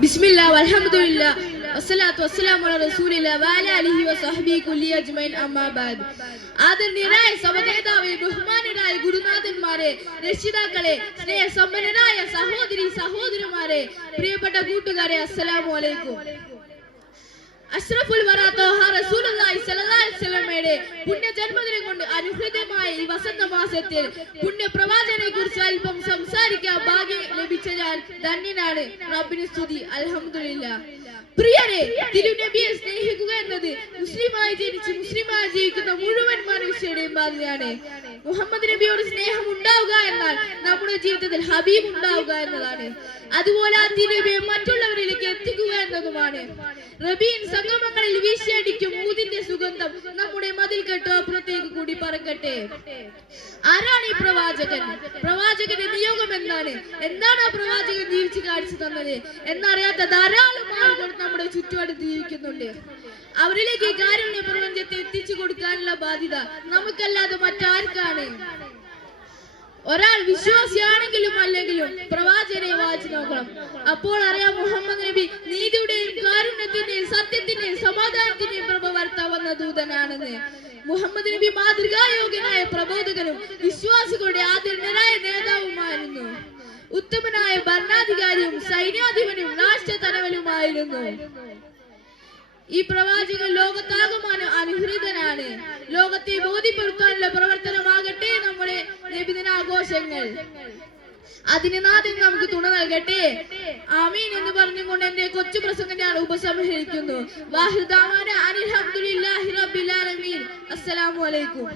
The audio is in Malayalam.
ബിസ്മില്ലാ വൽഹംദുലില്ലാ വസ്സലാത്തു വസ്സലാമു അലാ റസൂലില്ലാ വഅലാ ആലിഹി വസഹ്ബിഹി കുല്ലി അജ്മഈൻ അമ്മാ ബഅദ്. ആദരണീയരായ സഹോദരങ്ങളെ, ബഹുമാനരായ ഗുരുനാഥന്മാരെ, രക്ഷിതാക്കളെ, സ്നേഹസമ്പന്നരായ സഹോദരി സഹോദരന്മാരെ, പ്രിയപ്പെട്ട കൂട്ടുകാരെ, അസ്സലാമു അലൈക്കും. അഷ്റഫുൽ വറാ ത്വാഹ റസൂലുള്ളാഹി സ്വല്ലല്ലാഹു അലൈഹി വസല്ലമയുടെ പുണ്യ ജന്മദിനം കൊണ്ട് അനുഗ്രഹീതമായ ഈ വസന്ത മാസത്തിൽ പുണ്യ പ്രവാചകനെ കുറിച്ച് അല്പം സംസാരിക്കാൻ ഭാഗ്യം ലഭിച്ച ഞാൻ ധന്യനാണ്. റബ്ബിന് സ്തുതി, അൽഹംദുലില്ലാഹ്. പ്രിയരെ, തിരുനബിയെ സ്നേഹിക്കുക എന്നത് മുസ്ലിമായി ജനിച്ച് മുസ്ലിമായി ജീവിക്കുന്ന മുഴുവൻ മനുഷ്യരുടെയും ബാധ്യതയാണ്. മുഹമ്മദ് നബിയോട് സ്നേഹം ഉണ്ടാവുക എന്നാൽ നമ്മുടെ ജീവിതത്തിൽ ഹബീബ് ഉണ്ടാവുക എന്നതാണ്. അതുപോലെ ആ തിരുനബിയെ മറ്റുള്ളവരിലേക്ക് എത്തിക്കുക എന്നതുമാണ്. റബീൻ സംഗമങ്ങളിൽ വീശിയടിക്കും ഊതിന്റെ സുഗന്ധം നമ്മുടെ മതിൽ കെട്ടോ അപ്പുറത്തേക്ക് കൂടി പറക്കട്ടെ. ആരാണ് ഈ പ്രവാചകൻ? പ്രവാചകന്റെ നിയോഗം എന്താണ്? എന്താണ് ആ പ്രവാചകൻ ജീവിച്ചു കാണിച്ചു തന്നത് എന്നറിയാത്ത ധാരാളം ആളുകൾ നമ്മുടെ ചുറ്റുപാട് ജീവിക്കുന്നുണ്ട്. അവരിലേക്ക് ഈ കാരുണ്യ പ്രപഞ്ചത്തെ എത്തിച്ചു കൊടുക്കാനുള്ള ബാധ്യത നമുക്കല്ലാതെ മറ്റാർക്കാണ്? ഒരാൾ വിശ്വാസിയാണെങ്കിലും അല്ലെങ്കിലും പ്രവാചകനെ വായിച്ചു നോക്കണം. അപ്പോൾ അറിയാം, മുഹമ്മദ് നബി നീതിയുടെയും കാരുണ്യത്തിന്റെയും സത്യത്തിന്റെയും സമാധാനത്തിന്റെയും പ്രഭ വരുത്താവുന്ന ദൂതനാണെന്ന്. മുഹമ്മദ് നബി മാതൃകായോഗ്യനായ പ്രബോധകനും വിശ്വാസികളുടെ ആദരണീയനായ നേതാവുമായിരുന്നു. ഉത്തമനായ ഭരണാധികാരിയും സൈന്യാധിപനും രാഷ്ട്രതലവനുമായിരുന്നു. ഈ പ്രവാചകൻ ലോകത്താകമാനം അനുഗ്രഹീതനാണ്. ലോകത്തെ ബോധ്യപ്പെടുത്താനുള്ള പ്രവർത്തനമാകട്ടെ നമ്മുടെ നബിദിനാഘോഷങ്ങൾ. അതിന് നാഥൻ നമുക്ക് തുണ നൽകട്ടെ. ആമീൻ എന്ന് പറഞ്ഞുകൊണ്ട് എന്റെ കൊച്ചു പ്രസംഗം ഞാൻ ഉപസംഹരിക്കുന്നു. വാഹിദ് ദഅവാന അനിൽ ഹംദുലില്ലാഹി റബ്ബിൽ ആലമീൻ. അസ്സലാമു അലൈക്കും.